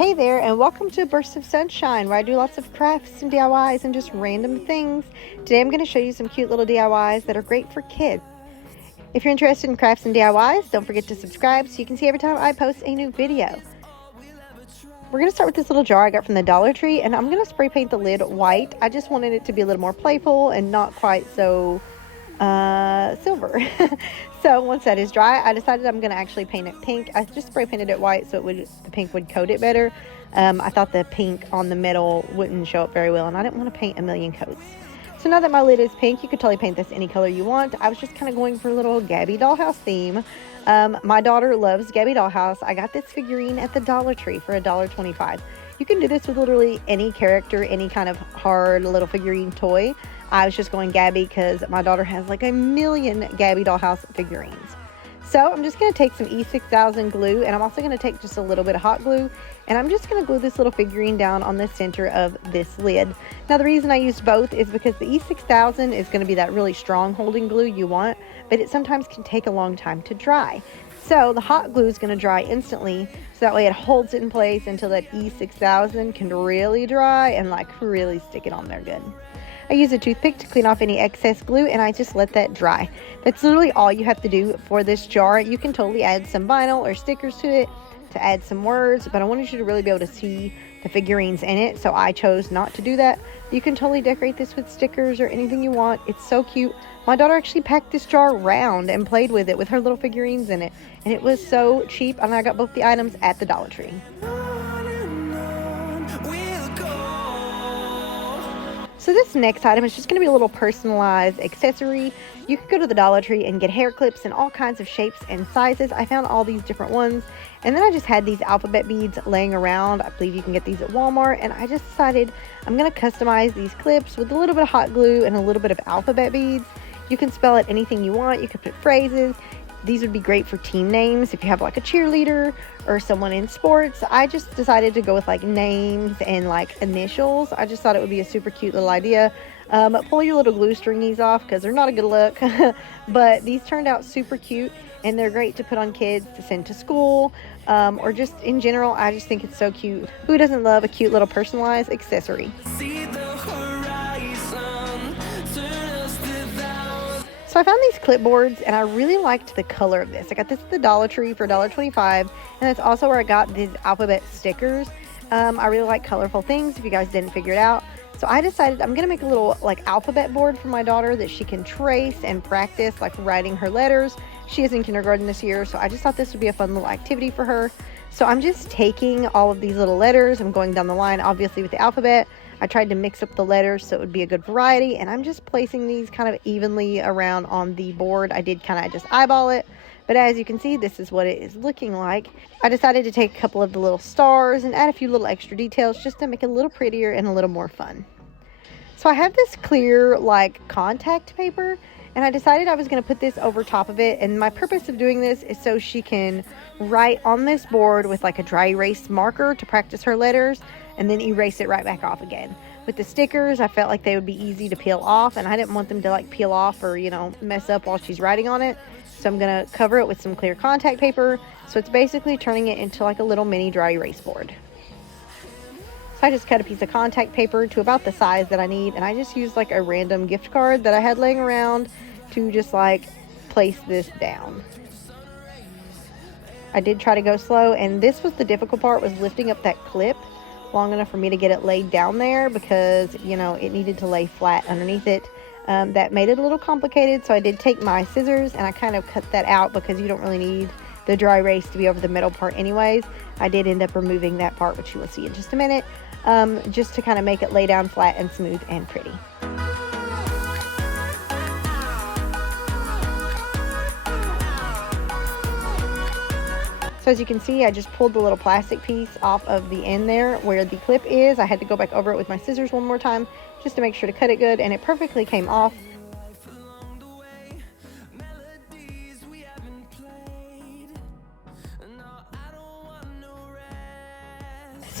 Hey there, and welcome to Bursts of Sunshine, where I do lots of crafts and DIYs and just random things. Today I'm going to show you some cute little DIYs that are great for kids. If you're interested in crafts and DIYs, don't forget to subscribe so you can see every time I post a new video. We're going to start with this little jar I got from the Dollar Tree, and I'm going to spray paint the lid white. I just wanted it to be a little more playful and not quite so silver. So once that is dry, I decided I'm going to actually paint it pink. I just spray painted it white so the pink would coat it better. I thought the pink on the metal wouldn't show up very well, and I didn't want to paint a million coats. So now that my lid is pink, you could totally paint this any color you want. I was just kind of going for a little Gabby Dollhouse theme. My daughter loves Gabby Dollhouse. I got this figurine at the Dollar Tree for $1.25. You can do this with literally any character, any kind of hard little figurine toy. I was just going Gabby because my daughter has like a million Gabby Dollhouse figurines. So I'm just going to take some E6000 glue, and I'm also going to take just a little bit of hot glue, and I'm just going to glue this little figurine down on the center of this lid. Now the reason I used both is because the E6000 is going to be that really strong holding glue you want, but it sometimes can take a long time to dry. So the hot glue is going to dry instantly, so that way it holds it in place until that E6000 can really dry and like really stick it on there good. I use a toothpick to clean off any excess glue, and I just let that dry. That's literally all you have to do for this jar. You can totally add some vinyl or stickers to it to add some words, but I wanted you to really be able to see the figurines in it, so I chose not to do that. You can totally decorate this with stickers or anything you want. It's so cute. My daughter actually packed this jar round and played with it with her little figurines in it, and it was so cheap, and I got both the items at the Dollar Tree. So this next item is just going to be a little personalized accessory. You could go to the Dollar Tree and get hair clips in all kinds of shapes and sizes. I found all these different ones, and then I just had these alphabet beads laying around. I believe you can get these at Walmart, and I just decided I'm going to customize these clips with a little bit of hot glue and a little bit of alphabet beads. You can spell it anything you want. You can put phrases. These would be great for team names if you have like a cheerleader or someone in sports. I just decided to go with like names and like initials. I just thought it would be a super cute little idea. Pull your little glue stringies off because they're not a good look. But these turned out super cute, and they're great to put on kids to send to school, or just in general. I just think it's so cute. Who doesn't love a cute little personalized accessory? So I found these clipboards, and I really liked the color of this. I got this at the Dollar Tree for $1.25, and that's also where I got these alphabet stickers. I really like colorful things, if you guys didn't figure it out. So I decided I'm going to make a little like alphabet board for my daughter that she can trace and practice like writing her letters. She is in kindergarten this year, so I just thought this would be a fun little activity for her. So I'm just taking all of these little letters. I'm going down the line, obviously, with the alphabet. I tried to mix up the letters so it would be a good variety, and I'm just placing these kind of evenly around on the board. I did kind of just eyeball it, but as you can see, this is what it is looking like. I decided to take a couple of the little stars and add a few little extra details just to make it a little prettier and a little more fun. So I have this clear like contact paper, and I decided I was going to put this over top of it, and my purpose of doing this is so she can write on this board with like a dry erase marker to practice her letters, and then erase it right back off again. With the stickers, I felt like they would be easy to peel off, and I didn't want them to like peel off or, you know, mess up while she's writing on it. So I'm going to cover it with some clear contact paper. So it's basically turning it into like a little mini dry erase board. So I just cut a piece of contact paper to about the size that I need, and I just used like a random gift card that I had laying around to just like place this down. I did try to go slow, and this was the difficult part, was lifting up that clip long enough for me to get it laid down there, because, you know, it needed to lay flat underneath it. That made it a little complicated, so I did take my scissors and I kind of cut that out because you don't really need the dry erase to be over the middle part anyways. I did end up removing that part, which you will see in just a minute, just to kind of make it lay down flat and smooth and pretty. So as you can see, I just pulled the little plastic piece off of the end there where the clip is. I had to go back over it with my scissors one more time just to make sure to cut it good, and it perfectly came off.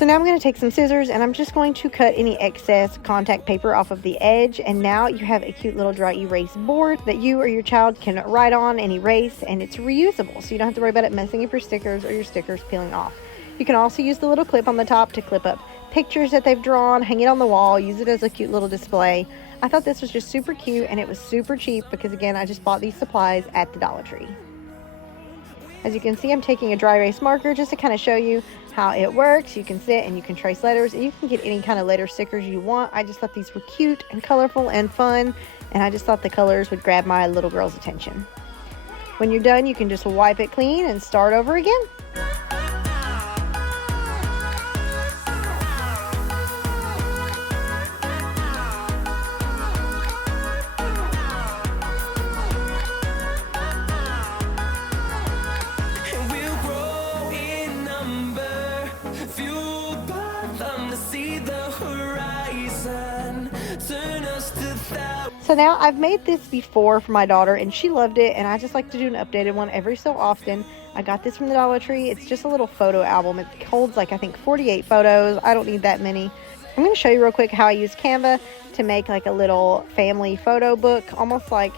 So now I'm going to take some scissors, and I'm just going to cut any excess contact paper off of the edge, and now you have a cute little dry erase board that you or your child can write on and erase, and it's reusable, so you don't have to worry about it messing up your stickers or your stickers peeling off. You can also use the little clip on the top to clip up pictures that they've drawn, hang it on the wall, use it as a cute little display. I thought this was just super cute, and it was super cheap because, again, I just bought these supplies at the Dollar Tree. As you can see, I'm taking a dry erase marker just to kind of show you how it works. You can sit and you can trace letters, and you can get any kind of letter stickers you want. I just thought these were cute and colorful and fun, and I just thought the colors would grab my little girl's attention. When you're done, you can just wipe it clean and start over again. So now I've made this before for my daughter and she loved it, and I just like to do an updated one every so often. I got this from the Dollar Tree. It's just a little photo album. It holds like I think 48 photos. I don't need that many. I'm going to show you real quick how I use Canva to make like a little family photo book, almost like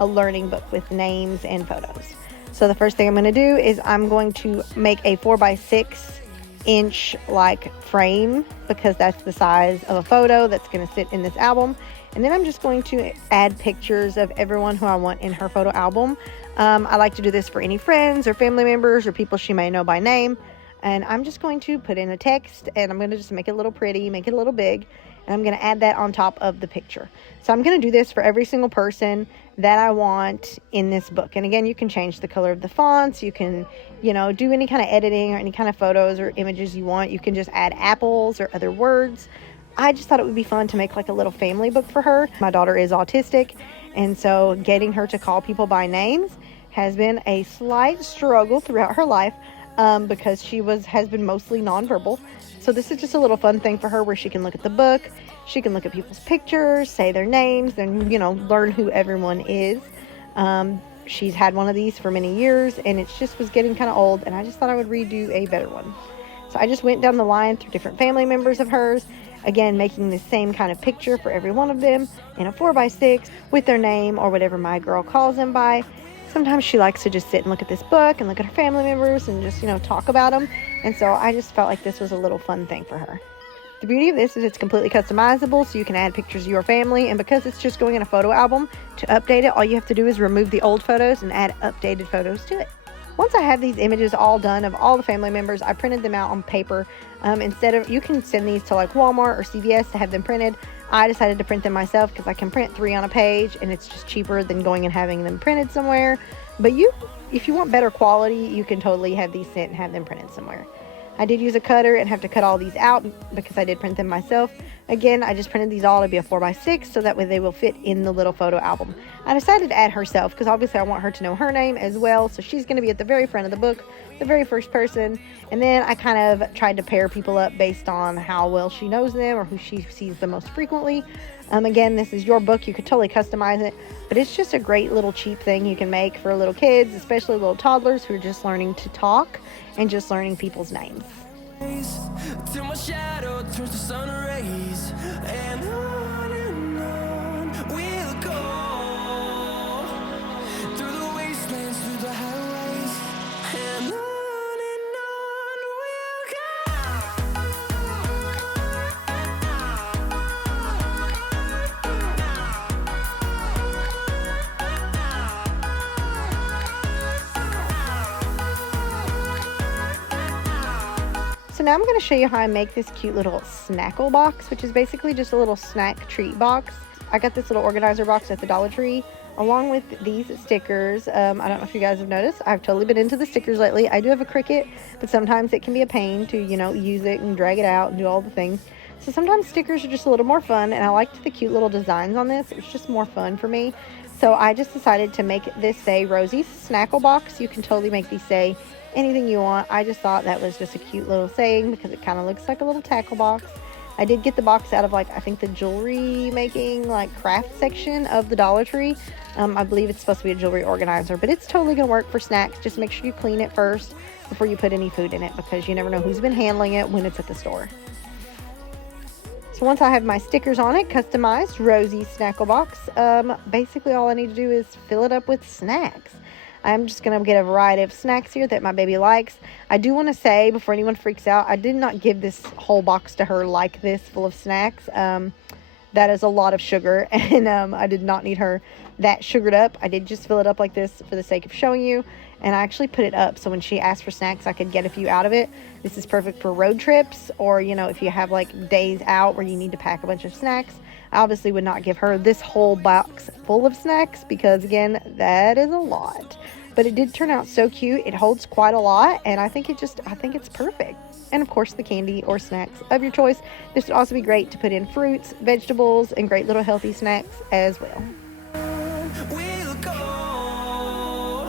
a learning book with names and photos. So the first thing I'm going to do is I'm going to make a 4x6-inch like frame, because that's the size of a photo that's going to sit in this album. And then I'm just going to add pictures of everyone who I want in her photo album. I like to do this for any friends or family members or people she may know by name. And I'm just going to put in a text, and I'm going to just make it a little pretty, make it a little big. And I'm going to add that on top of the picture. So I'm going to do this for every single person that I want in this book. And again, you can change the color of the fonts. You can, do any kind of editing or any kind of photos or images you want. You can just add apples or other words. I just thought it would be fun to make like a little family book for her. My daughter is autistic, and so getting her to call people by names has been a slight struggle throughout her life, because she has been mostly nonverbal. So this is just a little fun thing for her where she can look at the book, she can look at people's pictures, say their names, and learn who everyone is. She's had one of these for many years, and it just was getting kind of old, and I just thought I would redo a better one. So I just went down the line through different family members of hers, again making the same kind of picture for every one of them in a 4x6 with their name or whatever my girl calls them by. Sometimes she likes to just sit and look at this book and look at her family members and just talk about them, and so I just felt like this was a little fun thing for her. The beauty of this is it's completely customizable, so you can add pictures of your family, and because it's just going in a photo album, to update it all you have to do is remove the old photos and add updated photos to it. Once I have these images all done of all the family members, I printed them out on paper. You can send these to like Walmart or CVS to have them printed. I decided to print them myself because I can print 3 on a page, and it's just cheaper than going and having them printed somewhere. But if you want better quality, you can totally have these sent and have them printed somewhere. I did use a cutter and have to cut all these out because I did print them myself. Again, I just printed these all to be a 4x6 so that way they will fit in the little photo album. I decided to add herself because obviously I want her to know her name as well. So she's going to be at the very front of the book, the very first person. And then I kind of tried to pair people up based on how well she knows them or who she sees the most frequently. Again, this is your book. You could totally customize it, but it's just a great little cheap thing you can make for little kids, especially little toddlers who are just learning to talk and just learning people's names. Till my shadow turns to sun rays, and on we'll go through the wastelands, through the highways, and on we'll go. So now I'm going to show you how I make this cute little snackle box, which is basically just a little snack treat box. I got this little organizer box at the Dollar Tree along with these stickers. I don't know if you guys have noticed, I've totally been into the stickers lately. I do have a Cricut, but sometimes it can be a pain to, use it and drag it out and do all the things. So sometimes stickers are just a little more fun, and I liked the cute little designs on this. It was just more fun for me. So I just decided to make this say Rosie's Snackle Box. You can totally make these say anything you want. I just thought that was just a cute little saying because it kind of looks like a little tackle box. I did get the box out of I think the jewelry making craft section of the Dollar Tree. I believe it's supposed to be a jewelry organizer, but it's totally gonna work for snacks. Just make sure you clean it first before you put any food in it, because you never know who's been handling it when it's at the store. So once I have my stickers on it, customized Rosie's Snackle Box, basically all I need to do is fill it up with snacks. I'm just going to get a variety of snacks here that my baby likes. I do want to say, before anyone freaks out, I did not give this whole box to her like this, full of snacks. That is a lot of sugar, and I did not need her that sugared up. I did just fill it up like this for the sake of showing you, and I actually put it up so when she asked for snacks, I could get a few out of it. This is perfect for road trips, or, you know, if you have like days out where you need to pack a bunch of snacks. I obviously would not give her this whole box full of snacks because, again, that is a lot. But it did turn out so cute. It holds quite a lot, and I think it's perfect. And of course, the candy or snacks of your choice. This would also be great to put in fruits, vegetables, and great little healthy snacks as well. We'll go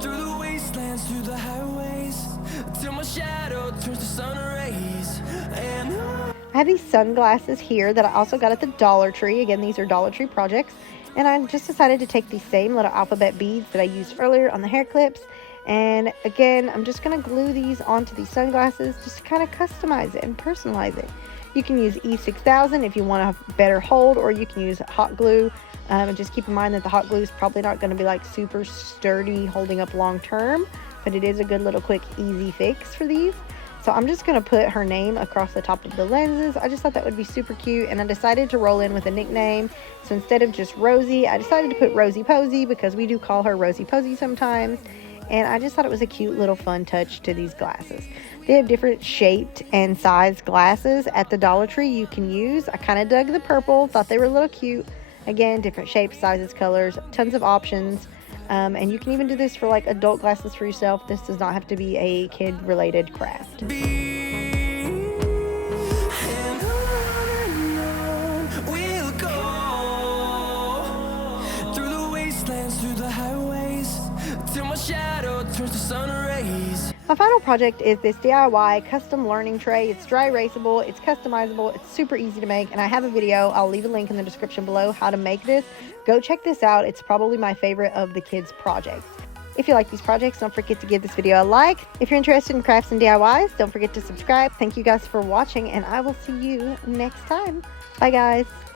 through the wastelands, through the highways, till my shadow turns to sun rays. And I have these sunglasses here that I also got at the Dollar Tree. Again, these are Dollar Tree projects. And I just decided to take these same little alphabet beads that I used earlier on the hair clips. And again, I'm just going to glue these onto these sunglasses just to kind of customize it and personalize it. You can use E6000 if you want a better hold, or you can use hot glue. And just keep in mind that the hot glue is probably not going to be like super sturdy holding up long term, but it is a good little quick easy fix for these. So I'm just going to put her name across the top of the lenses. I just thought that would be super cute, and I decided to roll in with a nickname. So instead of just Rosie, I decided to put Rosie Posy because we do call her Rosie Posy sometimes. And I just thought it was a cute little fun touch to these glasses. They have different shaped and sized glasses at the Dollar Tree you can use. I kind of dug the purple, thought they were a little cute. Again, different shapes, sizes, colors, tons of options. And you can even do this for like adult glasses for yourself. This does not have to be a kid related craft. and on we'll go through the wastelands, through the highways, till my shadow turns to sun rays. My final project is this DIY custom learning tray. It's dry erasable, it's customizable, it's super easy to make, and I have a video, I'll leave a link in the description below, how to make this. Go check this out. It's probably my favorite of the kids' projects. If you like these projects, don't forget to give this video a like. If you're interested in crafts and DIYs, don't forget to subscribe. Thank you guys for watching, and I will see you next time. Bye guys.